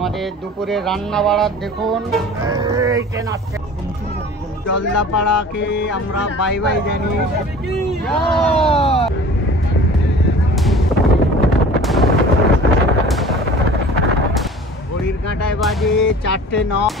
আমাদের দুপুরে রান্না বাড়ার দেখুন জলদাপাড়াকে আমরা বাই বাই জানি। ঘড়ির কাঁটায় বাজে 4:09।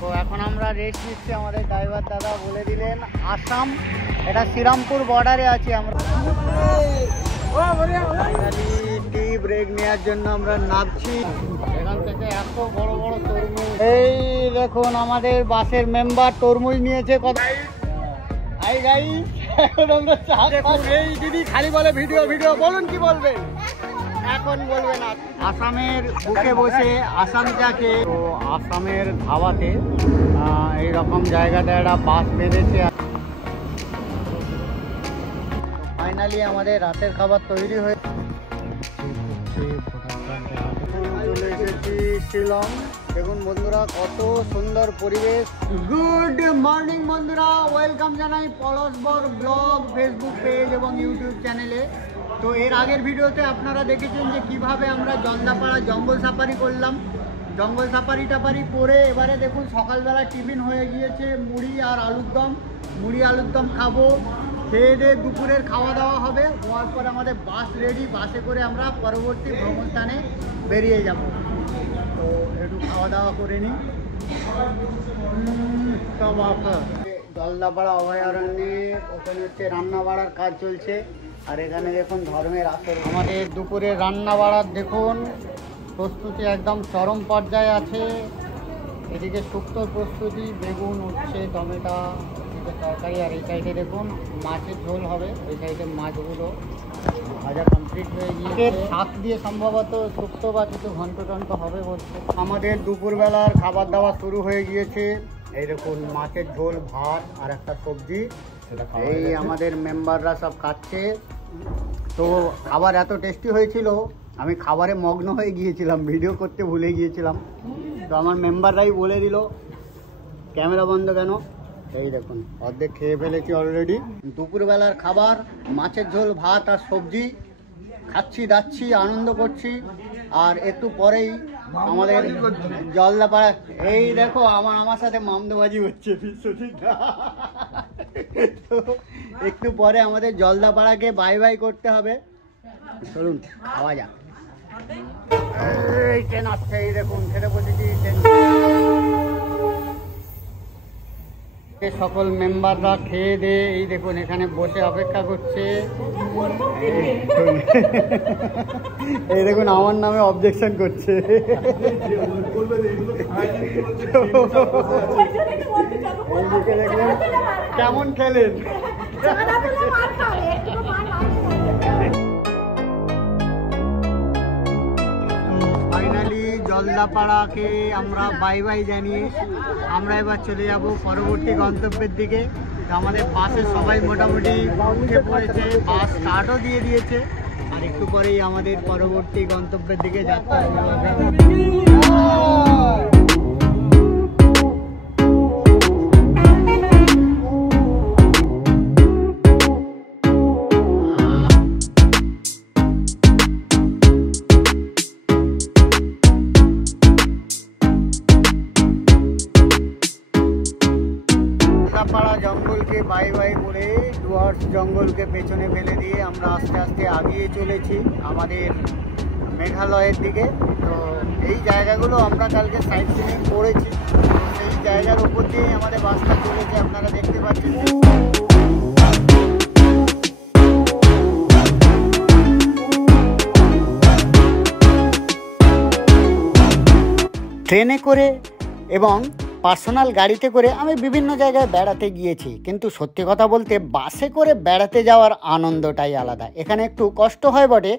তো এখন আমরা রেস্ট নিচ্ছি। আমাদের ড্রাইভার দাদা বলে দিলেন আসাম, এটা শ্রীরামপুর বর্ডারে আছি আমরা। টি ব্রেক নেওয়ার জন্য আমরা নামছি। এখান থেকে এত বড় বড় তরমুজ, এই দেখুন আমাদের বাসের মেম্বার তরমুজ নিয়েছে। কত আই গাইস, এখন আমরা চা খাচ্ছি। এই দিদি খালি বলে ভিডিও ভিডিও, বলুন কি বলবেন? এখন বলবে না। আসামের বুকে বসে আসাম চাকে। তো আসামের ধাবাতে এইরকম জায়গাতে একটা বাস বেঁধেছে। ফাইনালি আমাদের রাতের খাবার তৈরি হয়ে চলে এসেছি শিলং। দেখুন বন্ধুরা কত সুন্দর পরিবেশ। গুড মর্নিং বন্ধুরা, ওয়েলকাম জানাই পলাশবর ব্লগ ফেসবুক পেজ এবং ইউটিউব চ্যানেলে। তো এর আগের ভিডিওতে আপনারা দেখেছেন যে কিভাবে আমরা জলদাপাড়া জঙ্গল সাফারি করলাম। জঙ্গল সাফারি টাফারি করে এবারে দেখুন সকালবেলা টিফিন হয়ে গিয়েছে মুড়ি আর আলুর দম। মুড়ি আলুর দম খাবো, খেয়ে দিয়ে দুপুরের খাওয়া দাওয়া হবে। হওয়ার পরে আমাদের বাস রেডি, বাসে করে আমরা পরবর্তী ভ্রমণস্থানে বেরিয়ে যাব। তো একটু খাওয়া দাওয়া করে নিই। জলদাপাড়া অভয়ারণ্যে ওখানে হচ্ছে রান্না বাড়ার কাজ চলছে। আর এখানে দেখুন ধর্মের আসর। আমাদের দুপুরে রান্না বাড়ার দেখুন প্রস্তুতি একদম চরম পর্যায়ে আছে। এদিকে শুক্তোর প্রস্তুতি, বেগুন উঠছে, টমেটো, তরকারি। আর এই সাইডে দেখুন মাছের ঝোল হবে। এই সাইডে মাছগুলো ভাজা কমপ্লিট হয়ে গিয়েছে। শাক দিয়ে সম্ভবত শুক্তো বা কিছু ঘন্ট টন্ট হবে বলছে। আমাদের দুপুরবেলার খাবার দাবার শুরু হয়ে গিয়েছে। এই দেখুন মাছের ঝোল, ভাত আর একটা সবজি। এই আমাদের মেম্বাররা সব খাচ্ছে। তো খাবার এত টেস্টি হয়েছিল, আমি খাবারে মগ্ন হয়ে গিয়েছিলাম, ভিডিও করতে ভুলে গিয়েছিলাম। তো আমার মেম্বাররাই বলে দিল ক্যামেরা বন্ধ কেন। এই দেখুন অর্ধেক খেয়ে ফেলেছি অলরেডি। দুপুরবেলার খাবার মাছের ঝোল, ভাত আর সবজি খাচ্ছি, যাচ্ছি, আনন্দ করছি। আর একটু পরেই আমাদের জলদাপাড়া, এই দেখো আমার সাথে মামদোবাজি হচ্ছে বিশ্বজিৎ। তো একটু পরে আমাদের জলদাপাড়াকে বাই বাই করতে হবে। চলুন খাওয়া যাক। এই ট্রেন আসছে, এই দেখুন খেতে বসেছি। সকল মেম্বাররা খেয়ে দিয়ে এই দেখুন এখানে বসে অপেক্ষা করছে। এই দেখুন আমার নামে অবজেকশন করছে। কেমন খেলেন? ফাইনালি জলদাপাড়াকে আমরা বাই বাই জানিয়ে আমরা এবার চলে যাব পরবর্তী গন্তব্যের দিকে। আমাদের বাসে সবাই মোটামুটি উঠে পড়েছে, বাস স্টার্টও দিয়ে দিয়েছে। আর একটু পরেই আমাদের পরবর্তী গন্তব্যের দিকে যাত্রা শুরু হবে। জলদাপাড়া জঙ্গলকে বাই বাই বলে ডুয়ার্স জঙ্গলকে পেছনে ফেলে দিয়ে আমরা আস্তে আস্তে আগিয়ে চলেছি আমাদের মেঘালয়ের দিকে। তো এই জায়গাগুলো আমরা কালকে সাইট সিনিং করেছি। সেই জায়গার উপর দিয়ে আমাদের বাসটা চলেছে, আপনারা দেখতে পাচ্ছেন। ট্রেনে করে এবং পার্সোনাল গাড়িতে করে আমি বিভিন্ন জায়গায় বেড়াতে গিয়েছি, কিন্তু সত্যি কথা বলতে বাসে করে বেড়াতে যাওয়ার আনন্দটাই আলাদা। এখানে একটু কষ্ট হয় বটে,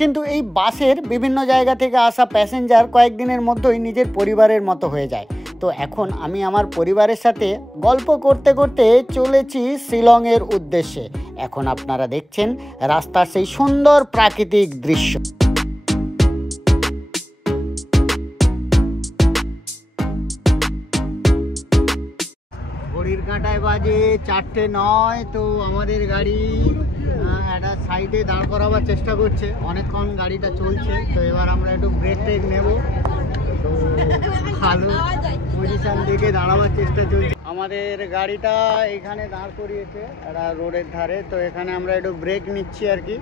কিন্তু এই বাসের বিভিন্ন জায়গা থেকে আসা প্যাসেঞ্জার কয়েকদিনের মধ্যেই নিজের পরিবারের মতো হয়ে যায়। তো এখন আমি আমার পরিবারের সাথে গল্প করতে করতে চলেছি শিলংয়ের উদ্দেশ্যে। এখন আপনারা দেখছেন রাস্তার সেই সুন্দর প্রাকৃতিক দৃশ্য। ঘড়ির কাঁটায় বাজে 4:09। তো আমাদের গাড়ি একটা সাইডে দাঁড় করাবার চেষ্টা করছে, অনেকক্ষণ গাড়িটা চলছে। তো এবার আমরা একটু ব্রেক টেক নেব। তো ভালো পজিশন দেখে দাঁড়াবার চেষ্টা চলছে। আমাদের গাড়িটা এখানে দাঁড় করিয়েছে একটা রোডের ধারে। তো এখানে আমরা একটু ব্রেক নিচ্ছি আর কি,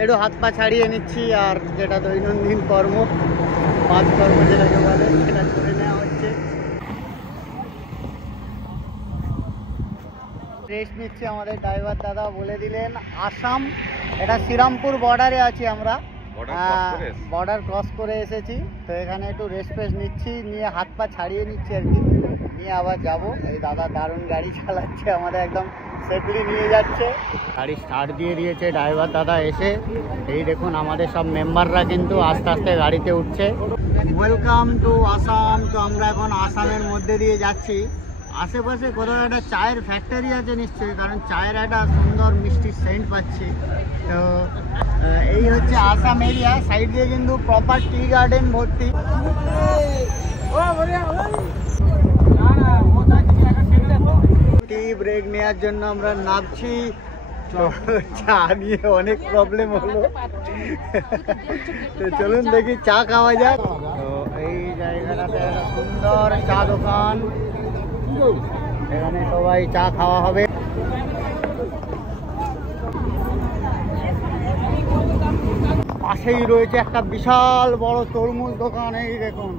একটু হাত পা ছাড়িয়ে নিচ্ছি। আর যেটা দৈনন্দিন কর্ম, কাজ কর্ম যেটাকে বলে, সেটা করে নেওয়া হচ্ছে। রেস্ট নিচ্ছে আমাদের ড্রাইভার দাদা, বলে দিলেন আসাম, এটা শ্রীরামপুর বর্ডারে আছি আমরা, বর্ডার ক্রস করে এসেছি। তো এখানে একটু রেস্ট ফেস্ট নিচ্ছি, নিয়ে হাত পা ছাড়িয়ে নিচ্ছি আর কি, নিয়ে আবার যাব। এই দাদা দারুণ গাড়ি চালাচ্ছে, আমাদের একদম সেফলি নিয়ে যাচ্ছে। গাড়ি স্টার্ট দিয়ে দিয়েছে ড্রাইভার দাদা এসে। এই দেখুন আমাদের সব মেম্বাররা কিন্তু আস্তে আস্তে গাড়িতে উঠছে। Welcome to Assam. তো আমরা এখন আসামের মধ্যে দিয়ে যাচ্ছি। আশেপাশে কোথাও একটা চায়ের ফ্যাক্টরি আছে নিশ্চয়ই, কারণ চায়ের একটা সুন্দর মিষ্টি সেন্ট পাচ্ছি। তো এই হচ্ছে আসাম এরিয়া। সাইড দিয়ে কিন্তু প্রপার টি গার্ডেন ভর্তি। টি ব্রেক নেওয়ার জন্য আমরা নামছি। চা নিয়ে অনেক প্রবলেম হলো, তো চলুন দেখি চা খাওয়া যাক। তো এই জায়গাটাতে একটা সুন্দর চা দোকান, এখানে সবাই চা খাওয়া হবে। পাশেই রয়েছে একটা বিশাল বড় তরমুজ দোকান। এই দেখুন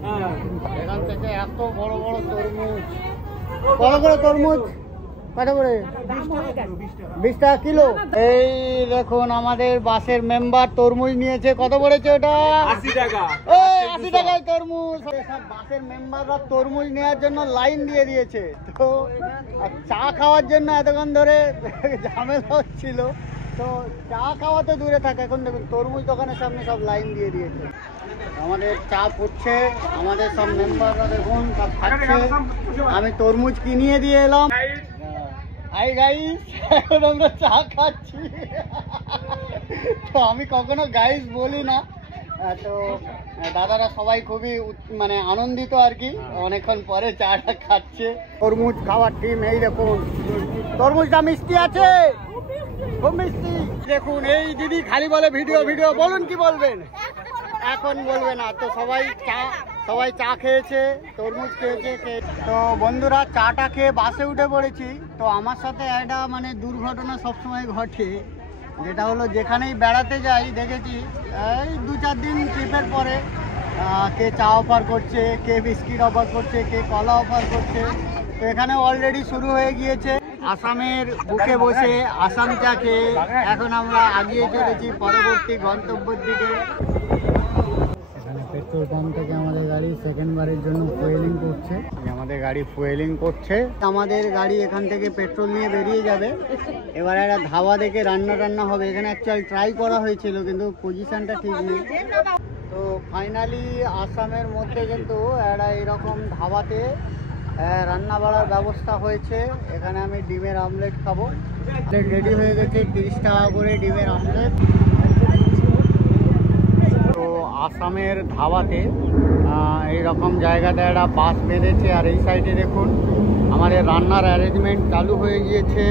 এখান থেকে এত বড় বড় তরমুজ। কত করে তরমুজ? কত করে? 20 টাকা কিলো। এই দেখুন আমাদের বাসের মেম্বার তরমুজ নিয়েছে। কত পড়েছে ওটা? 80 টাকা। 80 টাকায় তরমুজ। সব বাসের মেম্বাররা তরমুজ নেওয়ার জন্য লাইন দিয়ে দিয়েছে। তো চা খাওয়ার জন্য এতক্ষণ ধরে ঝামেলা হচ্ছিল। তো চা খাওয়া তো দূরে থাকে, এখন দেখুন তরমুজ দোকানের সামনে সব লাইন দিয়ে দিয়েছে। আমাদের চা ফুটছে, আমাদের সব মেম্বাররা দেখুন সব খাচ্ছে। আমি তরমুজ কিনিয়ে দিয়ে এলাম। হাই গাইস, এখন আমরা চা খাচ্ছি। তো আমি কখনো গাইস বলি না। তো দাদারা সবাই খুবই মানে আনন্দিত আর কি, অনেকক্ষণ পরে চাটা খাচ্ছে। তরমুজ খাওয়ার টিম। এই দেখুন তরমুজটা মিষ্টি আছে, খুব মিষ্টি। দেখুন এই দিদি খালি বলে ভিডিও ভিডিও, বলুন কি বলবেন? এখন বলবে না। তো সবাই চা খেয়েছে, তরমুজ খেয়েছে। তো বন্ধুরা চাটা খেয়ে বাসে উঠে পড়েছি। তো আমার সাথে একটা মানে দুর্ঘটনা সবসময় ঘটে, যেটা হলো যেখানেই বেড়াতে যাই দেখেছি এই 2-4 দিন ট্রিপের পরে কে চা অফার করছে, কে বিস্কিট অফার করছে, কে কলা অফার করছে। তো এখানে অলরেডি শুরু হয়ে গিয়েছে। আসামের বুকে বসে আসাম চা খেয়ে এখন আমরা আগিয়ে চলেছি পরবর্তী গন্তব্যের দিকে। এখানে পেট্রোল পাম্প থেকে আমাদের গাড়ি সেকেন্ডবারের জন্য ফুয়েলিং করছে। আমাদের গাড়ি ফুয়েলিং করছে। আমাদের গাড়ি এখান থেকে পেট্রোল নিয়ে বেরিয়ে যাবে। এবার একটা ধাবা দেখে রান্না হবে। এখানে অ্যাকচুয়ালি ট্রাই করা হয়েছিল, কিন্তু পজিশনটা ঠিক নেই। তো ফাইনালি আসামের মধ্যে কিন্তু একটা এরকম ধাবাতে রান্না বাড়ার ব্যবস্থা হয়েছে। এখানে আমি ডিমের আমলেট খাবো। রেডি হয়ে গেছে 30 টাকা করে ডিমের আমলেট। তো আসামের ধাবাতে এইরকম জায়গাতে একটা বাস বেঁধেছে। আর এই সাইডে দেখুন আমাদের রান্নার অ্যারেঞ্জমেন্ট চালু হয়ে গিয়েছে।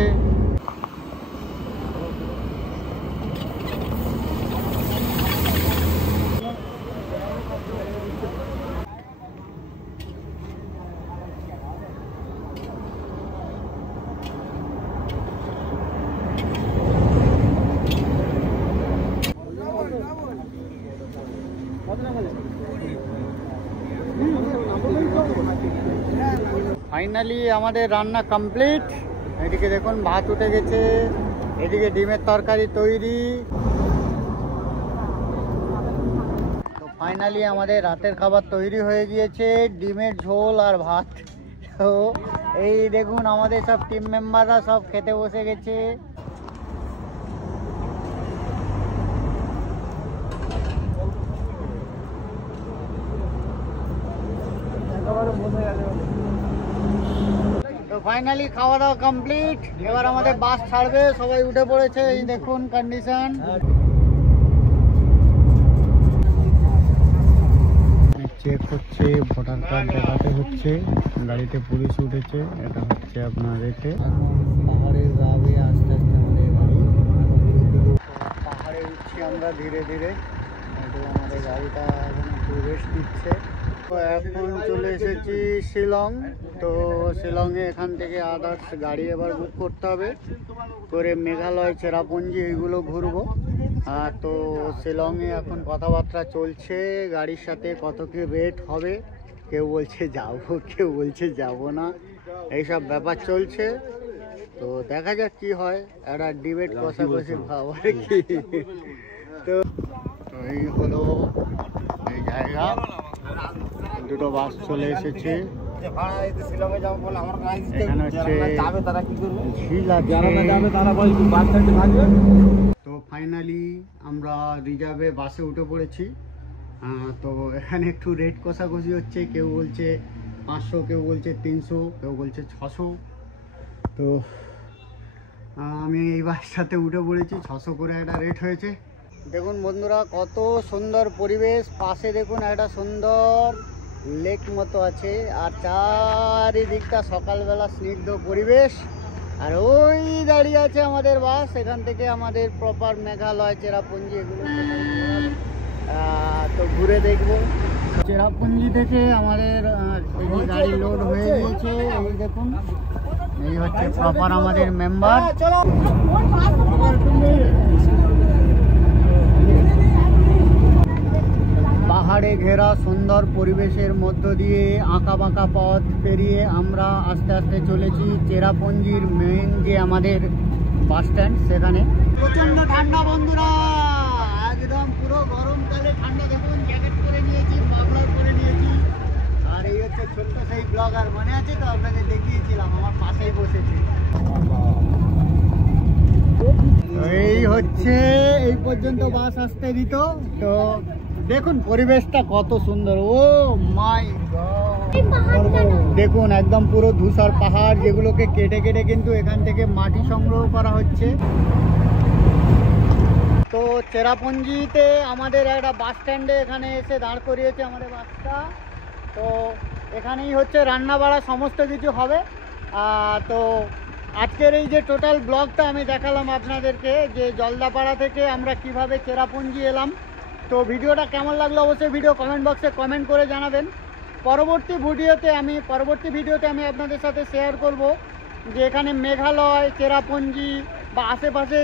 ফাইনালি আমাদের রান্না কমপ্লিট। এদিকে দেখুন ভাত উঠে গেছে, এদিকে ডিমের তরকারি তৈরি। তো ফাইনালি আমাদের রাতের খাবার তৈরি হয়ে গিয়েছে, ডিমের ঝোল আর ভাত। তো এই দেখুন আমাদের সব টিম মেম্বাররা সব খেতে বসে গেছে। তো ফাইনালি খাওয়া দাওয়া কমপ্লিট। এবার আমাদের বাস ছাড়বে, সবাই উঠে পড়েছে। এই দেখুন কন্ডিশন। চেক হচ্ছে, ভোটার কার্ড দেখাতে হচ্ছে, গাড়িতে পুলিশ উঠেছে। এটা হচ্ছে আপনার এতে পাহাড়ের গাবে আস্তে আস্তে আমাদের গাড়ি পাহাড়ে উঠছি আমরা ধীরে ধীরে। আমাদের গাড়িটা এখন একটু রেস্ট দিচ্ছে। তো এখন চলে এসেছি শিলং। তো শিলংয়ে এখান থেকে আদার্স গাড়ি এবার বুক করতে হবে, করে মেঘালয়, চেরাপুঞ্জি এইগুলো ঘুরবো। তো শিলংয়ে এখন কথাবার্তা চলছে গাড়ির সাথে, কত কি রেট হবে। কেউ বলছে যাবো, কেউ বলছে যাব না, এইসব ব্যাপার চলছে। তো দেখা যাক কি হয়, একটা ডিবেট কষাকষি ভাব আর কি। তো এই হলো এই জায়গা, দুটো বাস চলে এসেছে। এখানে হচ্ছে ঝিল আছে। তো ফাইনালি আমরা রিজার্ভে বাসে উঠে পড়েছি। তো এখানে একটু রেট কষাকষি হচ্ছে, কেউ বলছে 500, কেউ বলছে 300, কেউ বলছে 600। তো আমি এই বাসটাতে উঠে পড়েছি, 600 করে একটা রেট হয়েছে। দেখুন বন্ধুরা কত সুন্দর পরিবেশ, পাশে দেখুন একটা সুন্দর লেক মতো আছে, আর চারিদিকটা সকালবেলা স্নিগ্ধ পরিবেশ। আর ওই দাঁড়িয়ে আছে আমাদের বাস, এখান থেকে আমাদের প্রপার মেঘালয়, চেরাপুঞ্জি এগুলো তো ঘুরে দেখব। চেরাপুঞ্জি থেকে আমাদের গাড়ি লোড হয়ে গিয়েছে। এই দেখুন, এই হচ্ছে প্রপার আমাদের মেম্বার। পাহাড়ে ঘেরা সুন্দর পরিবেশের মধ্য দিয়ে আঁকা বাঁকা পথ পেরিয়ে আমরা আস্তে আস্তে চলেছি চেরাপুঞ্জির মেন যে আমাদের বাস স্ট্যান্ড, সেখানে। প্রচন্ড ঠান্ডা বন্ধুরা, একদম পুরো গরমকালে ঠান্ডা। দেখুন জ্যাকেট পরে নিয়েছি, মাফলার পরে নিয়েছি। আর এই হচ্ছে ছোট্ট সেই ব্লগার, মনে আছে তো আপনাদের দেখিয়েছিলাম, আমার পাশেই বসেছে। এই হচ্ছে এই পর্যন্ত বাস আসতে দিত। তো দেখুন পরিবেশটা কত সুন্দর, ও মাই গড। দেখুন একদম পুরো ধূসর পাহাড়, যেগুলোকে কেটে কেটে কিন্তু এখান থেকে মাটি সংগ্রহ করা হচ্ছে। তো চেরাপুঞ্জিতে আমাদের একটা বাস স্ট্যান্ডে এখানে এসে দাঁড় করিয়েছে আমাদের বাসটা। তো এখানেই হচ্ছে রান্না বাড়া সমস্ত কিছু হবে। তো আজকের এই যে টোটাল ব্লগটা আমি দেখালাম আপনাদেরকে, যে জলদাপাড়া থেকে আমরা কিভাবে চেরাপুঞ্জি এলাম। তো ভিডিওটা কেমন লাগলো অবশ্যই ভিডিও কমেন্ট বক্সে কমেন্ট করে জানাবেন। পরবর্তী ভিডিওতে আমি আপনাদের সাথে শেয়ার করব যে এখানে মেঘালয়, চেরাপুঞ্জি বা আশেপাশে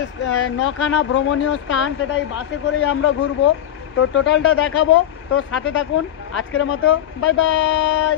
9খানা ভ্রমণীয় স্থান, সেটাই বাসে করেই আমরা ঘুরবো। তো টোটালটা দেখাবো, তো সাথে থাকুন। আজকের মতো বাই বাই।